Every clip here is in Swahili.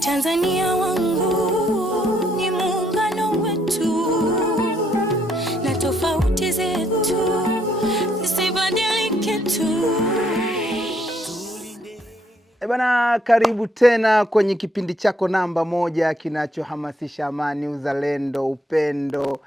Tanzania wangu ni muungano wetu, na tofauti zetu zisibadilike tu. Bana, karibu tena kwenye kipindi chako namba 1 kinachohamasisha amani, uzalendo, upendo,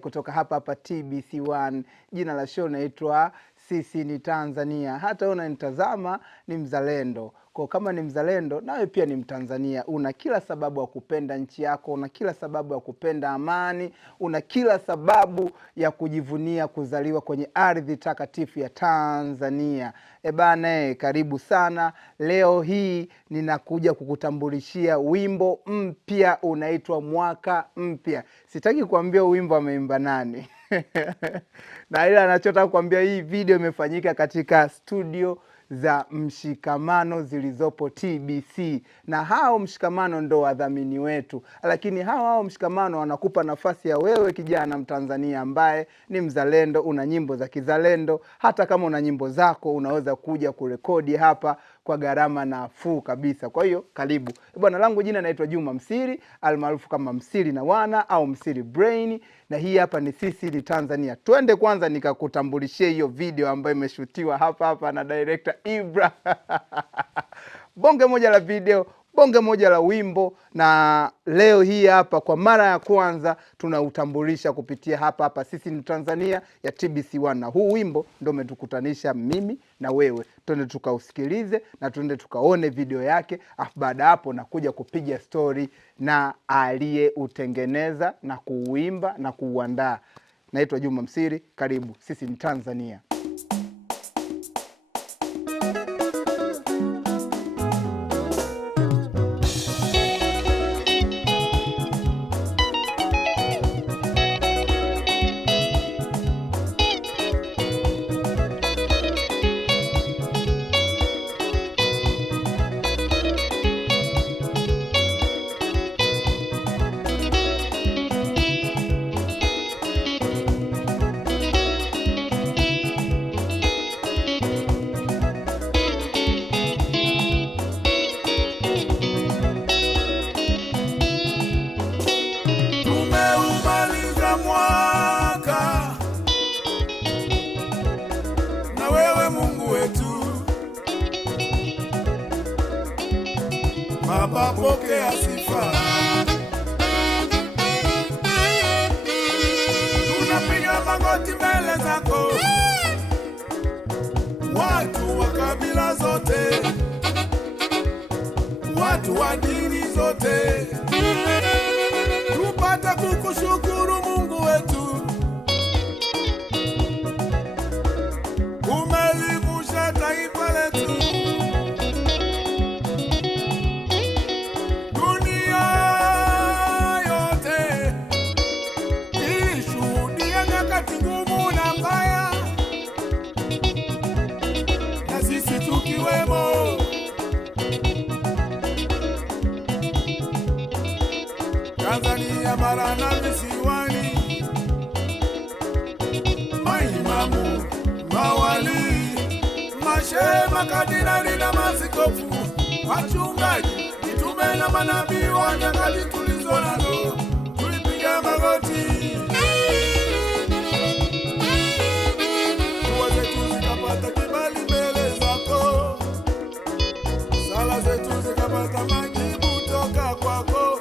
kutoka hapa TBC1. Jina la show naitwa Sisi ni Tanzania. Hata unanitazama ni mzalendo. Kwa kama ni mzalendo, nawe pia ni Mtanzania. Una kila sababu ya kupenda nchi yako, una kila sababu ya kupenda amani, una kila sababu ya kujivunia kuzaliwa kwenye ardhi takatifu ya Tanzania. Bana, karibu sana. Leo hii ninakuja kukutambulishia wimbo mpya unaitwa Mwaka Mpya. Sitaki kuambia wimbo ameimba nani. Na ila anachotaka kuambia, hii video imefanyika katika studio za Mshikamano zilizopo TBC, na hao Mshikamano ndo wadhamini wetu. Lakini hao Mshikamano wanakupa nafasi ya wewe kijana Mtanzania ambaye ni mzalendo, una nyimbo za kizalendo. Hata kama una nyimbo zako, unaweza kuja kurekodi hapa kwa gharama nafuu kabisa. Kwa hiyo karibu. Bwana, langu jina naitwa Juma Msiri, almaarufu kama Msiri na Wana au Msiri Brain, na hii hapa ni Sisi ni Tanzania. Twende kwanza nikakutambulishie hiyo video ambayo imeshutiwa hapa na director Ibra. Bonge moja la video, bonge moja la wimbo, na leo hii hapa kwa mara ya kwanza tunautambulisha kupitia hapa Sisi ni Tanzania ya TBC1, na huu wimbo ndio umetukutanisha mimi na wewe. Twende tukausikilize na twende tukaone video yake, baada hapo nakuja kupiga story na aliyeutengeneza na kuuimba na kuuandaa. Naitwa Juma Msiri, karibu Sisi ni Tanzania. Baba, pokea sifa. Tunapiga magoti mbele zako, watu wa kabila zote, watu wa dini zote, tupata kukushukuru Mungu wetu. Umelivusha taifa letu, ngumu na mbaya, na sisi tukiwemo. Tanzania bara na visiwani, maimamu, mawali, mashehe, makardinali na maaskofu, wachungaji, mitume na manabii wa nyakati tulizo nazo, tulipiga magoti. Kibali mbele zako, sala zetu zikapata majibu toka kwako.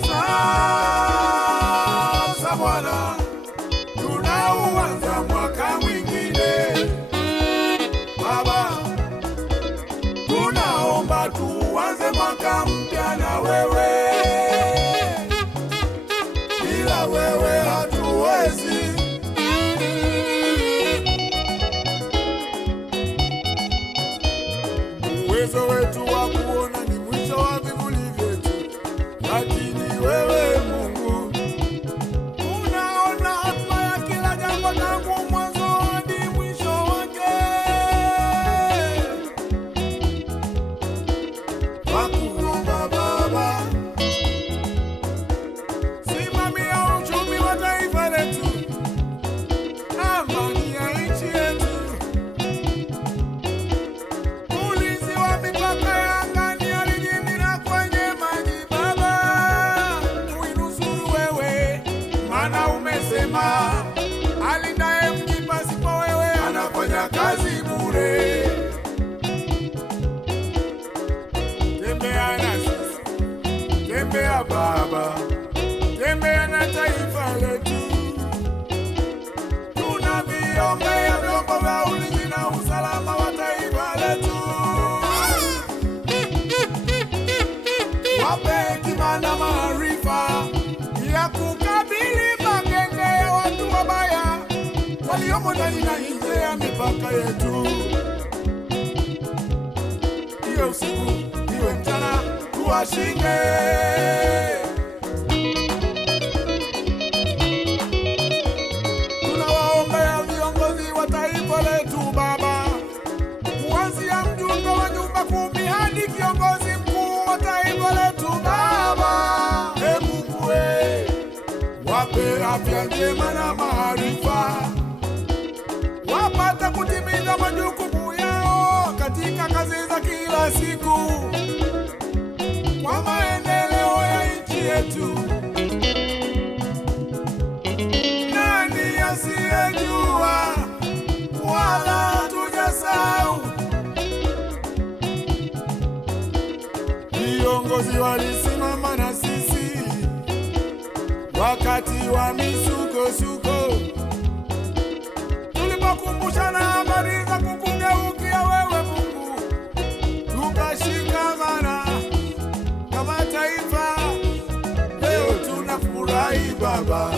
Sasa Bwana, tunauanza mwaka mwingine. Baba, tunaomba tuanze mwaka mpya na wewe. Bila wewe hatuwezi. Uwezo wetu wa kuona ni mwisho wa vivuli vyetu, lakini wewe Mungu tembea Baba, tembea na taifa letu. Tunaviombea vyombo vya ulinzi na usalama wa taifa letu. Wape hekima na maarifa ya kukabili magenge ya watu wabaya waliomo ndani na nje ya mipaka yetu. Iwe usiku, iwe mchana, tuwashinde. Tunawaombea viongozi wa taifa letu Baba, kuanzia mjumbe wa nyumba kumi hadi kiongozi mkuu wa taifa letu Baba. Ee Mungu wape afya njema na maarifa, wapate kutimiza majukumu yao katika kazi za kila siku kwa maendeleo ya nchi yetu. Nani asiyejua wala tujasahau, viongozi walisimama na sisi wakati wa misukosuko, tulipokumbushana habari za kukugeukia wewe Mungu, tukashikamana kama taifa. Leo tunafurahi Baba.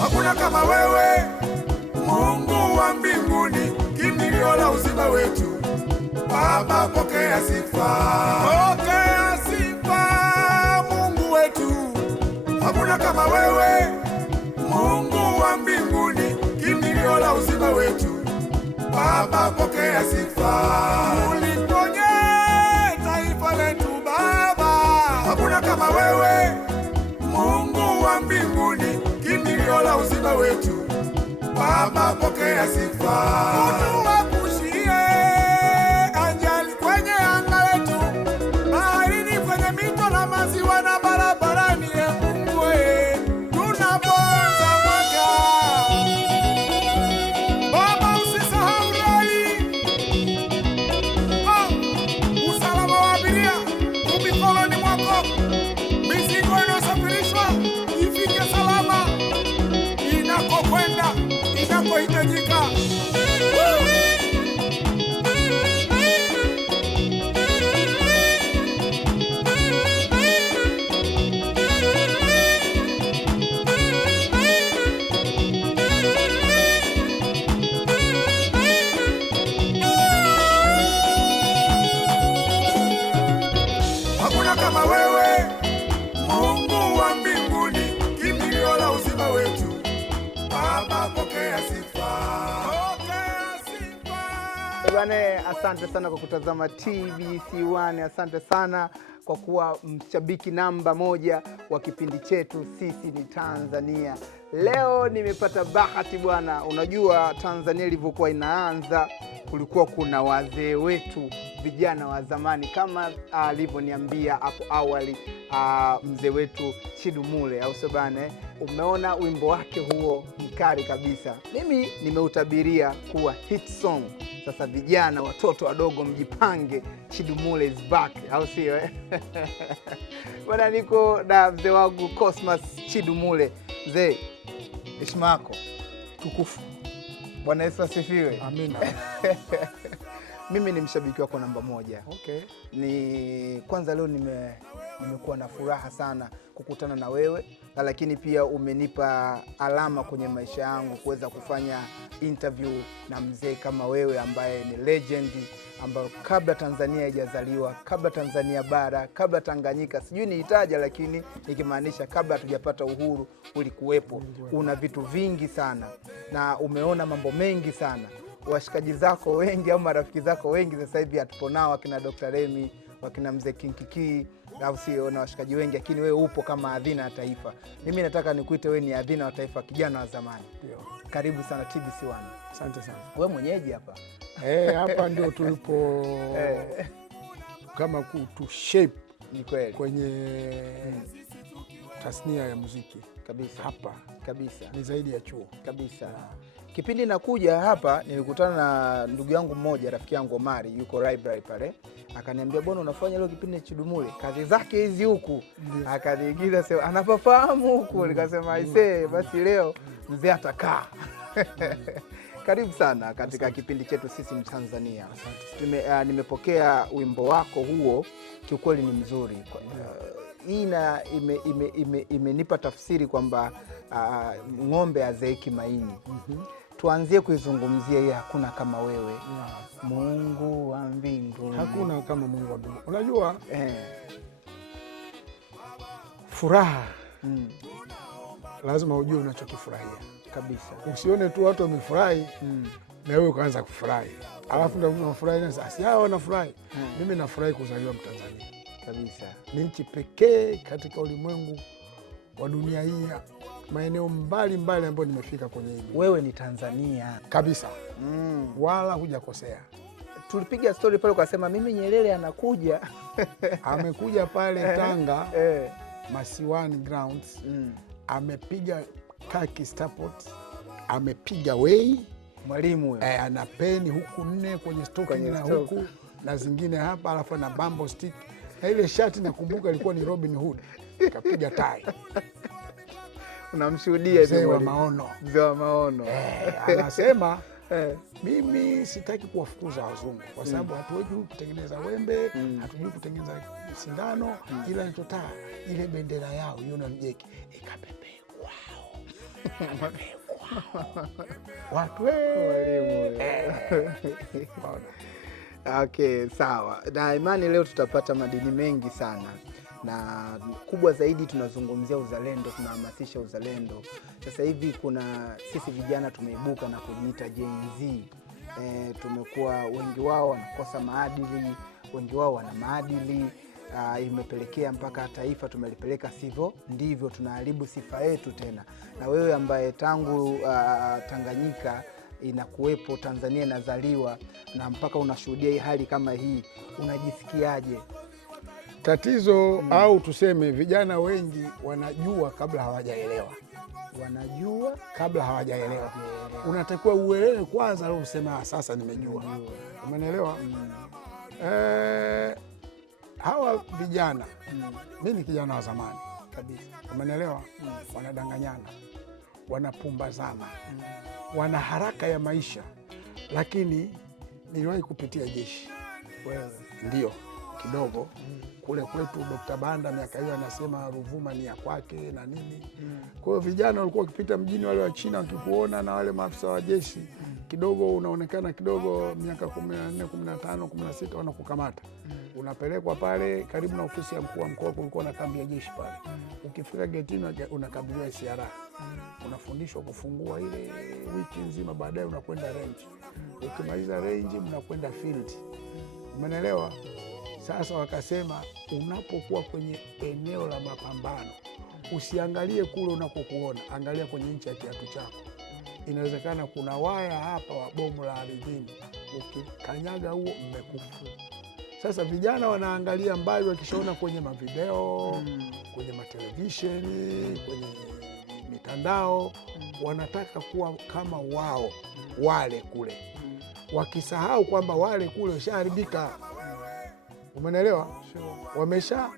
Hakuna kama wewe Mungu wa mbinguni, kimbilio la uzima wetu. Baba, pokea sifa, pokea sifa Mungu wetu. Hakuna kama wewe Mungu wa mbinguni, kimbilio la uzima wetu. Baba, pokea sifa. Uliponye taifa letu Baba. Hakuna kama wewe Mungu wa mbinguni, kimbilio la uzima wetu. Baba, pokea sifa. Utuepushie ajali kwenye anga letu, baharini, kwenye mito na maziwa na barabarani. Mungu tunapoanza mwaka Baba, usisahau rali, usalama wa abiria mikononi mwako. Mizigo inayosafirishwa ifike salama inakokwenda, inakohitajika. Hakuna kama wewe Mungu wa mbinguni, kimbilio la uzima wetu. Baba, pokea sifa, pokea sifa. Bwana, asante sana kwa kutazama TBC1. Asante sana kwa kuwa mshabiki namba 1 wa kipindi chetu Sisi ni Tanzania. Leo nimepata bahati bwana. Unajua Tanzania ilivyokuwa inaanza, kulikuwa kuna wazee wetu, vijana wa zamani, kama alivyoniambia hapo awali mzee wetu Chidu Mule, au sio bana? Umeona wimbo wake huo mkali kabisa. Mimi nimeutabiria kuwa hit song. Sasa vijana, watoto wadogo, mjipange, Chidu Mule is back, au sio? Bwana, niko na mzee wangu Cosmas Chidu Mule. Mzee, heshima yako tukufu. Bwana Yesu asifiwe. Amina. Mimi ni mshabiki wako namba 1. Okay. Ni kwanza leo nimekuwa na furaha sana kukutana na wewe, lakini pia umenipa alama kwenye maisha yangu kuweza kufanya interview na mzee kama wewe ambaye ni legend, ambayo kabla Tanzania haijazaliwa, kabla Tanzania bara, kabla Tanganyika, sijui niitaja, lakini nikimaanisha kabla hatujapata uhuru ulikuwepo. Una vitu vingi sana na umeona mambo mengi sana. Washikaji zako wengi au marafiki zako wengi sasa hivi hatupo nao, wakina Dr. Remy, wakina mzee Kinkiki, au sio, na washikaji wengi, lakini wewe upo kama adhina ya taifa. Mimi nataka nikuite wewe ni adhina wa taifa, kijana wa zamani. Ndio. Karibu sana TBC1. Asante sana. Wewe mwenyeji hapa? Hapa ndio tulipo kama kutu shape ni kweli kwenye tasnia ya muziki kabisa. Hapa kabisa ni zaidi ya chuo kabisa. Kipindi nakuja hapa nilikutana na ndugu yangu mmoja, rafiki yangu Omari, yuko library pale. Akaniambia bwana, unafanya leo kipindi Chidumule, kazi zake hizi huku. Akaniigiza sema anafahamu huku. Nikasema aisee, basi leo mzee atakaa. Karibu sana katika kipindi chetu Sisi ni Tanzania. Nimepokea wimbo wako huo, kiukweli ni mzuri. Hii imenipa tafsiri kwamba ng'ombe hazeeki maini. Tuanzie kuizungumzia hii Hakuna Kama Wewe. Mungu wa mbinguni. Hakuna kama Mungu wa mbinguni. Unajua furaha lazima ujue unachokifurahia kabisa. Usione tu watu wamefurahi na wewe ukaanza kufurahi. Alafu ndio unafurahi na sasa hao wanafurahi. Mimi nafurahi kuzaliwa Mtanzania kabisa. Ni nchi pekee katika ulimwengu wa dunia hii, maeneo mbalimbali ambayo nimefika kwenye hili. Wewe ni Tanzania kabisa. Wala hujakosea. Tulipiga story pale ukasema mimi Nyerere anakuja. Amekuja pale Tanga Masiwani Grounds. Amepiga Kaki Starport, amepiga wei mwalimu huyo. Ana peni huku 4 kwenye stoki na huku na zingine hapa, alafu na bumble stick. Na ile shati nakumbuka ilikuwa ni Robin Hood. Kapiga tai. Unamshuhudia mzee wa maono. Mzee wa maono. Anasema mimi sitaki kuwafukuza wazungu kwa sababu hatuwezi kutengeneza wembe, hatujui kutengeneza sindano, ila nitotaka ile bendera yao yona mjeki ikapepe kwao. Watu walimu. Okay, sawa. Na imani leo tutapata madini mengi sana, na kubwa zaidi tunazungumzia uzalendo, tunahamasisha uzalendo. Sasa hivi sisi vijana tumeibuka na kujiita Gen Z. Tumekuwa wengi wao wanakosa maadili, wengi wao wana maadili. Imepelekea mpaka taifa tumelipeleka sivyo ndivyo, tunaharibu sifa yetu tena. Na wewe ambaye tangu Tanganyika inakuwepo, Tanzania inazaliwa, na mpaka unashuhudia hii hali kama hii, unajisikiaje? Tatizo au tuseme vijana wengi wanajua kabla hawajaelewa. Wanajua kabla hawajaelewa. Unatakiwa uelewe kwanza leo usema sasa nimejua. Umeelewa? Hawa vijana, mimi ni kijana wa zamani kabisa. Umeelewa? Wanadanganyana, wanapumbazana, wana haraka ya maisha. Lakini niliwahi kupitia jeshi. Wewe ndio kidogo kule kwetu Dr. Banda miaka hiyo anasema Ruvuma ni ya kwake na nini. Kwa hiyo vijana walikuwa wakipita mjini, wale wa China wakikuona na wale maafisa wa jeshi kidogo unaonekana kidogo, miaka 14, 15, 16 wanakukamata. Unapelekwa pale karibu na ofisi ya mkuu wa mkoa, kulikuwa na kambi ya jeshi pale. Ukifika getini unakabiliwa siara. Unafundishwa kufungua ile wiki nzima, baadaye unakwenda range. Ukimaliza range mnakwenda field. Umeelewa? Sasa wakasema unapokuwa kwenye eneo la mapambano usiangalie kule unakokuona, angalia kwenye nchi ya kiatu chako. Inawezekana kuna waya hapa wa bomu la ardhini, ukikanyaga huo mmekufa. Sasa vijana wanaangalia mbali, wakishaona kwenye mavideo, kwenye matelevisheni, kwenye mitandao, wanataka kuwa kama wao wale kule, wakisahau kwamba wale kule washaharibika. Umeelewa? Wamesha.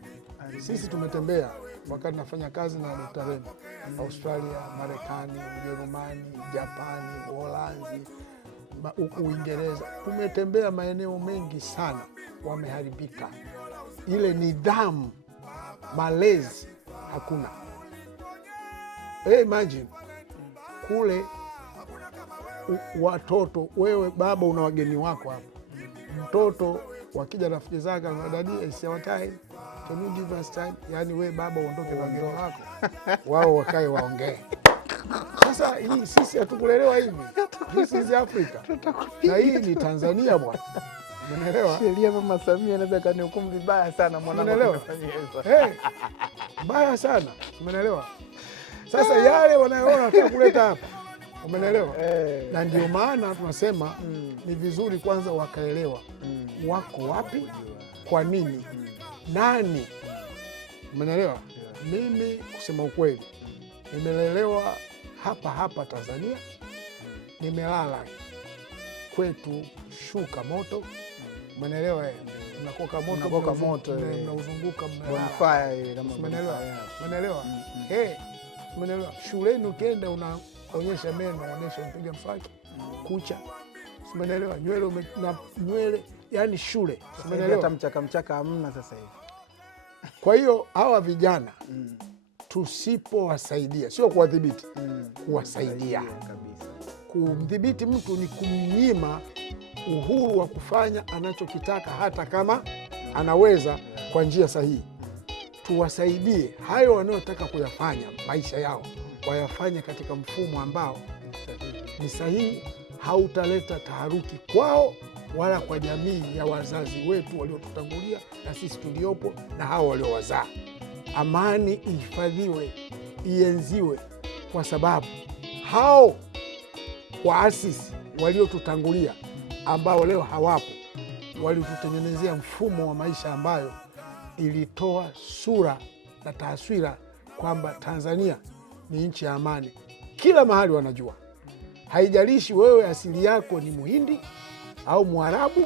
Sisi tumetembea wakati nafanya kazi na Dr. Remo, Australia, Marekani, Ujerumani, Japani, Uholanzi, Uingereza. Tumetembea maeneo mengi sana, wameharibika. Ile nidhamu, malezi hakuna. Imagine kule watoto, wewe baba una wageni wako hapa, mtoto wakija rafiki zake dadi isiwatai, can you give us time? Yani we baba uondoke na wageni wako wao wakae waongee. Sasa hii sisi hatukulelewa hivi. This is Africa. Na hii ni Tanzania bwana. Umeelewa? Sheria Mama Samia anaweza kanihukumu vibaya sana mwanangu. Umeelewa? Mbaya sana. Umeelewa? Sasa yale wanayoona wanataka kuleta hapa. Umeelewa? Na ndio maana tunasema ni vizuri kwanza wakaelewa wako wapi, kwa nini, nani. Umeelewa? Mimi kusema ukweli nimelelewa hapa Tanzania, nimelala kwetu shuka moto. Umeelewa? Mnakoka moto, mnauzunguka, bonfire ile kama. Umeelewa? Umeelewa? Shuleni ukienda unaonyesha meno, unaonyesha mpiga mswaki, kucha. Umeelewa? Nywele, yani shule. Umeelewa? Hata mchaka hamna sasa hivi. Kwa hiyo hawa vijana tusipowasaidia, sio kuwadhibiti, kuwasaidia kabisa. Kumdhibiti mtu ni kumnyima uhuru wa kufanya anachokitaka, hata kama anaweza kwa njia sahihi. Tuwasaidie hayo wanayotaka kuyafanya maisha yao, wayafanye katika mfumo ambao ni sahihi, hautaleta taharuki kwao wala kwa jamii ya wazazi wetu waliotutangulia na sisi tuliopo na hao waliowazaa. Amani ihifadhiwe, ienziwe, kwa sababu hao waasisi waliotutangulia ambao leo hawapo walitutengenezea mfumo wa maisha ambayo ilitoa sura na taswira kwamba Tanzania ni nchi ya amani. Kila mahali wanajua, haijalishi wewe asili yako ni Muhindi au Mwarabu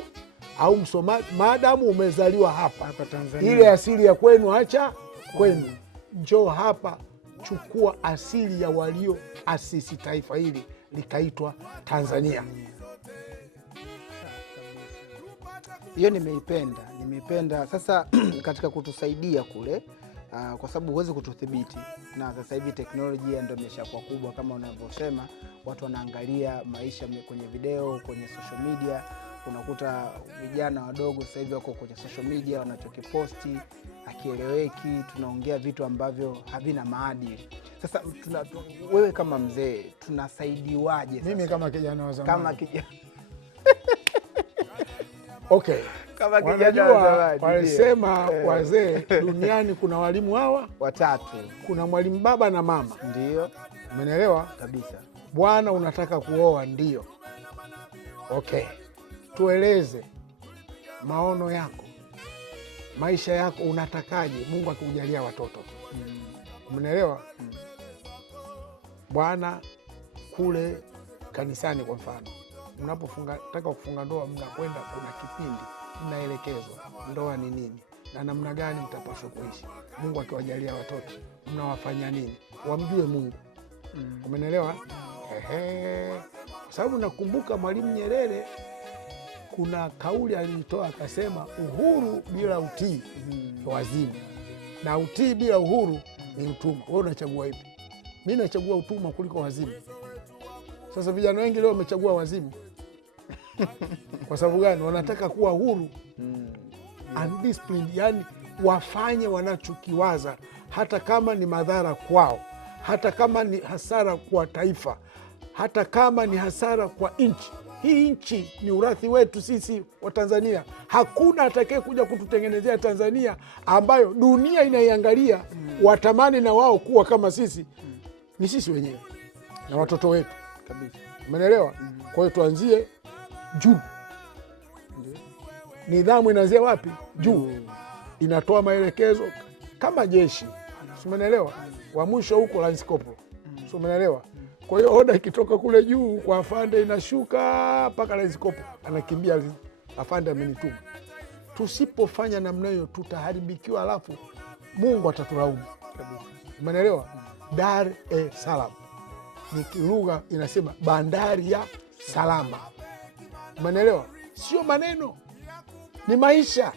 au Msomali, maadamu umezaliwa hapa Tanzania, ile asili ya kwenu acha kwenu, njoo hapa, chukua asili ya walioasisi taifa hili likaitwa Tanzania. Hiyo nimeipenda. Sasa katika kutusaidia kule, kwa sababu huwezi kutudhibiti, na sasa hivi teknolojia ndio imeshakuwa kubwa kama unavyosema, watu wanaangalia maisha kwenye video, kwenye social media. Unakuta vijana wadogo sasa hivi wako kwenye social media, wanachokiposti akieleweki, tunaongea vitu ambavyo havina maadili. Sasa wewe kama mzee tunasaidiwaje sasa? Mimi kama kijana wa zamani. Kama kijana okay. Kama kijana wa zamani. Walisema wazee duniani kuna walimu hawa watatu. Kuna mwalimu baba na mama. Ndio. Umeelewa? Kabisa. Bwana, unataka kuoa? Ndio. Okay. Tueleze maono yako, maisha yako unatakaje Mungu akikujalia watoto. Umeelewa? Bwana, kule kanisani kwa mfano, mnapotaka kufunga ndoa, mnakwenda, kuna kipindi mnaelekezwa ndoa ni nini na namna gani mtapaswa kuishi. Mungu akiwajalia watoto mnawafanya nini, wamjue Mungu. Umeelewa? Kwa sababu nakumbuka Mwalimu Nyerere kuna kauli aliitoa, akasema uhuru bila utii ni wazimu, na utii bila uhuru ni utumwa. Wewe unachagua ipi? Mimi nachagua utumwa kuliko wazimu. Sasa vijana wengi leo wamechagua wazimu. Kwa sababu gani? Wanataka kuwa huru, undisciplined, yani wafanye wanachokiwaza, hata kama ni madhara kwao, hata kama ni hasara kwa taifa, hata kama ni hasara kwa nchi. Hii nchi ni urithi wetu sisi wa Tanzania. Hakuna atakaye kuja kututengenezea Tanzania ambayo dunia inaiangalia, watamani na wao kuwa kama sisi. Ni sisi wenyewe na watoto wetu kabisa. Umeelewa? Kwa hiyo tuanzie juu. Nidhamu inaanzia wapi? Juu. Inatoa maelekezo kama jeshi. Umeelewa? Wa mwisho huko Lance Corporal. Umeelewa? Kwa hiyo oda ikitoka kule juu kwa afande inashuka mpaka Lance Corporal anakimbia, afande amenituma. Tusipofanya namna hiyo tutaharibikiwa, alafu Mungu atatulaumu kabisa. Umeelewa? Dar es Salaam ni lugha inasema bandari ya salama. Umeelewa? Sio maneno, ni maisha,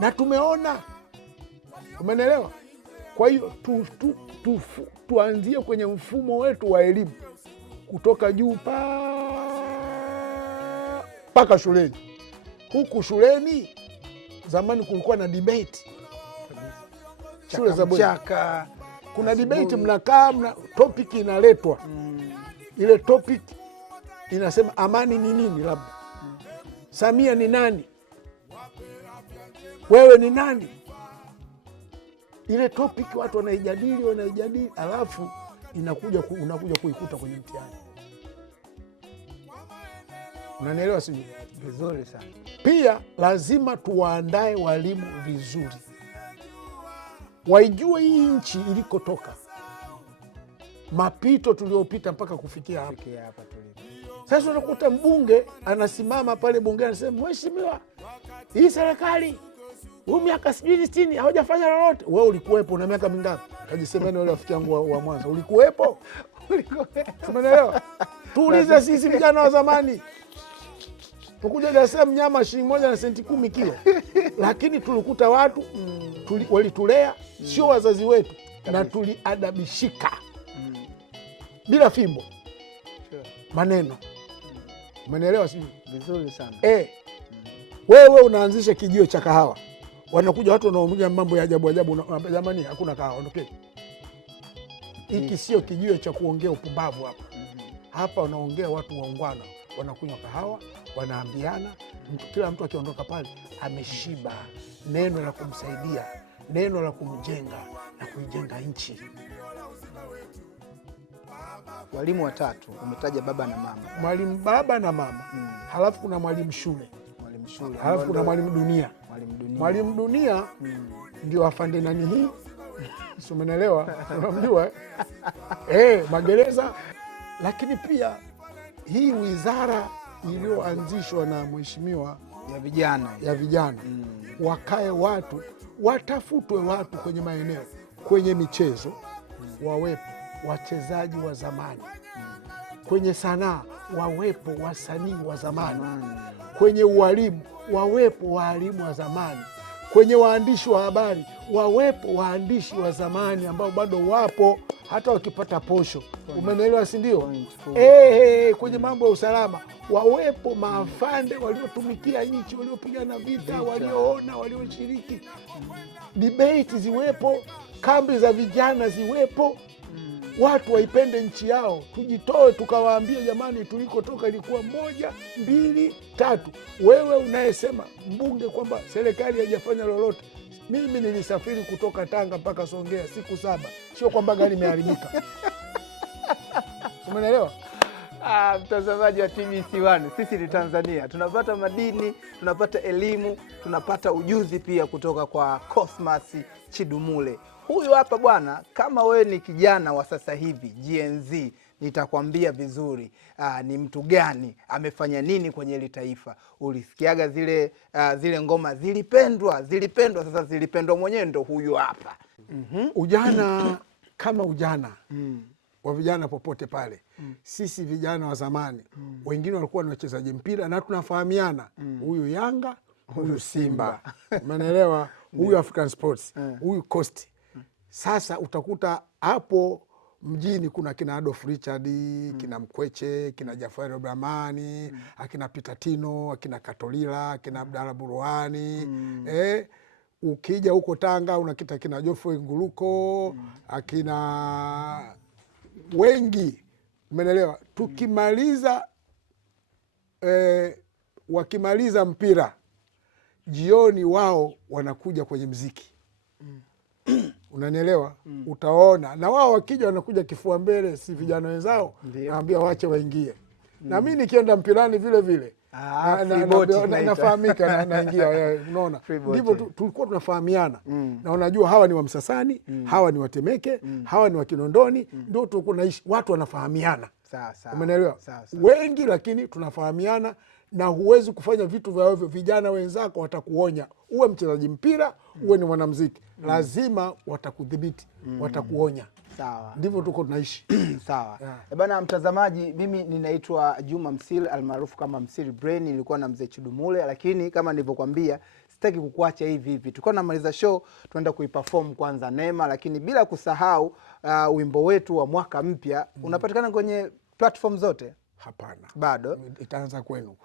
na tumeona. Umeelewa? Kwa hiyo tuanzie kwenye mfumo wetu wa elimu kutoka juu mpaka shuleni. Huku shuleni zamani kulikuwa na debate, shule za Chaka kuna debate, mnakaa topic inaletwa, ile topic inasema amani ni nini, labda Samia ni nani? Wewe ni nani? Ile topic watu wanaijadili, alafu unakuja kuikuta kwenye mtihani. Unanielewa sivyo? Vizuri sana. Pia lazima tuwaandae walimu vizuri, waijue hii nchi ilikotoka, mapito tuliopita mpaka kufikia hapa. Sasa unakuta mbunge anasimama pale bungeni anasema, mheshimiwa, hii serikali huu miaka 60 hawajafanya lolote. Wewe ulikuwepo na miaka mingapi? Kajisemeni wale rafiki yangu wa Mwanza, ulikuwepo? Umeelewa? Tuulize sisi vijana wa zamani. Tukuja Dar es Salaam nyama $1.10 kilo. Lakini tulikuta watu walitulea, sio wazazi wetu, na tuliadabishika bila fimbo, maneno. Umeelewa sio? Vizuri sana. Wewe unaanzisha kijio cha kahawa, wanakuja watu wanaongea mambo ya ajabu, jamani, hakuna kahawa, ondokeni. Hiki sio kijio cha kuongea upumbavu hapa. Hapa wanaongea watu waungwana, wanakunywa kahawa, wanaambiana, kila mtu akiondoka pale ameshiba neno la kumsaidia, neno la kumjenga na kuijenga nchi. Walimu watatu umetaja, baba na mama. Mwalimu baba na mama, halafu kuna mwalimu shule, halafu kuna mwalimu dunia. Mwalimu dunia ndio afande nani hii, si umeelewa? Unamjua magereza. Lakini pia hii wizara iliyoanzishwa na mheshimiwa ya vijana wakae watu, watafutwe watu kwenye maeneo, kwenye michezo wawepo wachezaji wa zamani, kwenye sanaa wawepo wasanii wa zamani, kwenye ualimu wawepo waalimu wa zamani, kwenye waandishi wa habari wawepo waandishi wa zamani ambao bado wapo hata wakipata posho. Umeelewa, si ndio? Kwenye mambo ya usalama wawepo maafande waliotumikia nchi, waliopigana vita, walioona, walioshiriki. Debate ziwepo, kambi za vijana ziwepo. Watu waipende nchi yao, tujitoe tukawaambia, jamani, tulikotoka ilikuwa 1, 2, 3. Wewe unayesema mbunge kwamba serikali haijafanya lolote, mimi nilisafiri kutoka Tanga mpaka Songea siku 7, sio kwamba gari imeharibika. Umeelewa? Mtazamaji wa TBC1, sisi ni Tanzania, tunapata madini, tunapata elimu, tunapata ujuzi pia kutoka kwa Cosmas Chidumule. Huyu hapa bwana, kama wewe ni kijana wa sasa hivi Gen Z, nitakwambia vizuri ni mtu gani, amefanya nini kwenye hili taifa. Ulisikiaga zile ngoma zilipendwa, sasa zilipendwa mwenyewe ndo huyu hapa. Ujana kama ujana wa vijana popote pale. Sisi vijana wa zamani wengine walikuwa ni wachezaji mpira na tunafahamiana, huyu Yanga, huyu Simba. Umeelewa? Huyu African Sports, huyu Coast. Sasa utakuta hapo mjini kuna kina Adolf Richard, kina Mkweche, kina Jafari Obramani, akina Pitatino, akina Katolila, akina Abdalla Buruhani. Ukija huko Tanga unakita kina Geoffrey Nguluko, akina wengi. Umeelewa? Tukimaliza wakimaliza mpira jioni, wao wanakuja kwenye mziki. Unanielewa? Utaona na wao wakija wanakuja kifua mbele, si vijana wenzao, naambia waache waingie. Na mimi nikienda mpirani vile vile nafahamika, naingia. Unaona, ndivyo tulikuwa tunafahamiana. Na unajua hawa ni wa Msasani, hawa ni wa Temeke, hawa ni wa Kinondoni, ndio tulikuwa naishi, watu wanafahamiana. Umeelewa? Wengi, lakini tunafahamiana. Na huwezi kufanya vitu vya ovyo, vijana wenzako watakuonya. Uwe mchezaji mpira, uwe ni mwanamuziki, lazima watakudhibiti, watakuonya. Sawa. Ndivyo tuko tunaishi. Sawa. Bana mtazamaji, mimi ninaitwa Juma Msili almaarufu kama Msili Brain. Nilikuwa na mzee Chidumule, lakini kama nilivyokuambia sitaki kukuacha hivi hivi. Tulikuwa tunamaliza show, tunaenda kuiperform kwanza Neema, lakini bila kusahau wimbo wetu wa mwaka mpya unapatikana kwenye platform zote. Hapana. Bado itaanza kwenu.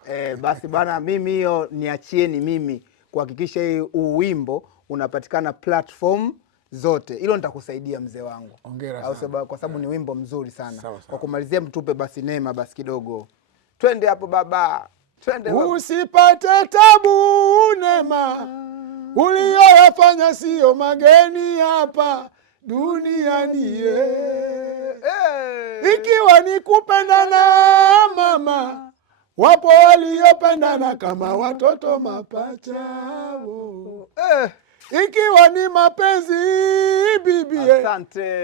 Basi bana, mimi hiyo niachieni mimi kuhakikisha hii wimbo unapatikana platform zote. Hilo nitakusaidia mzee wangu. Hongera sana. Kwa sababu ni wimbo mzuri sana. Sawa. Kwa kumalizia mtupe basi Neema basi kidogo. Twende hapo baba. Usipate tabu Neema, uliyoyafanya siyo mageni hapa duniani. Ikiwa ni kupendana mama, wapo waliopendana kama watoto mapacha. Ikiwa ni mapenzi bibi,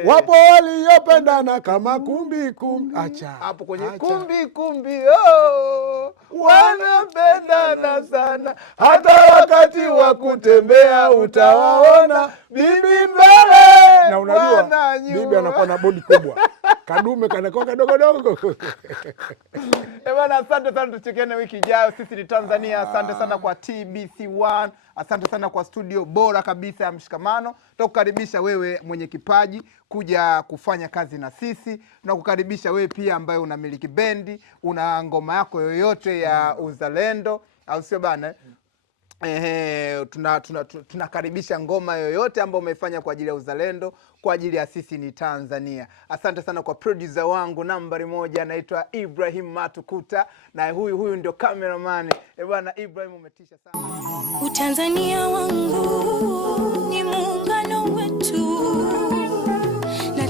wapo waliopendana kama kumbi. Acha hapo kwenye kumbi, wanapendana sana, hata wakati wa kutembea utawaona bibi mbele na unajua bibi anakuwa na bodi kubwa, kadume kanakuwa kadogodogo. Bwana, asante sana, tuchekene wiki ijayo. Sisi ni Tanzania. Asante sana kwa TBC1, asante sana kwa studio bora kabisa ya Mshikamano. Tunakukaribisha wewe mwenye kipaji kuja kufanya kazi na sisi. Tunakukaribisha wewe pia ambaye unamiliki bendi, una ngoma yako yoyote ya uzalendo, au sio bana? Tunakaribisha ngoma yoyote ambayo umefanya kwa ajili ya uzalendo, kwa ajili ya sisi ni Tanzania. Asante sana kwa producer wangu nambari 1, anaitwa Ibrahim Matukuta, na huyu ndio cameraman. Bwana Ibrahim, umetisha sana. Utanzania wangu ni muungano wetu na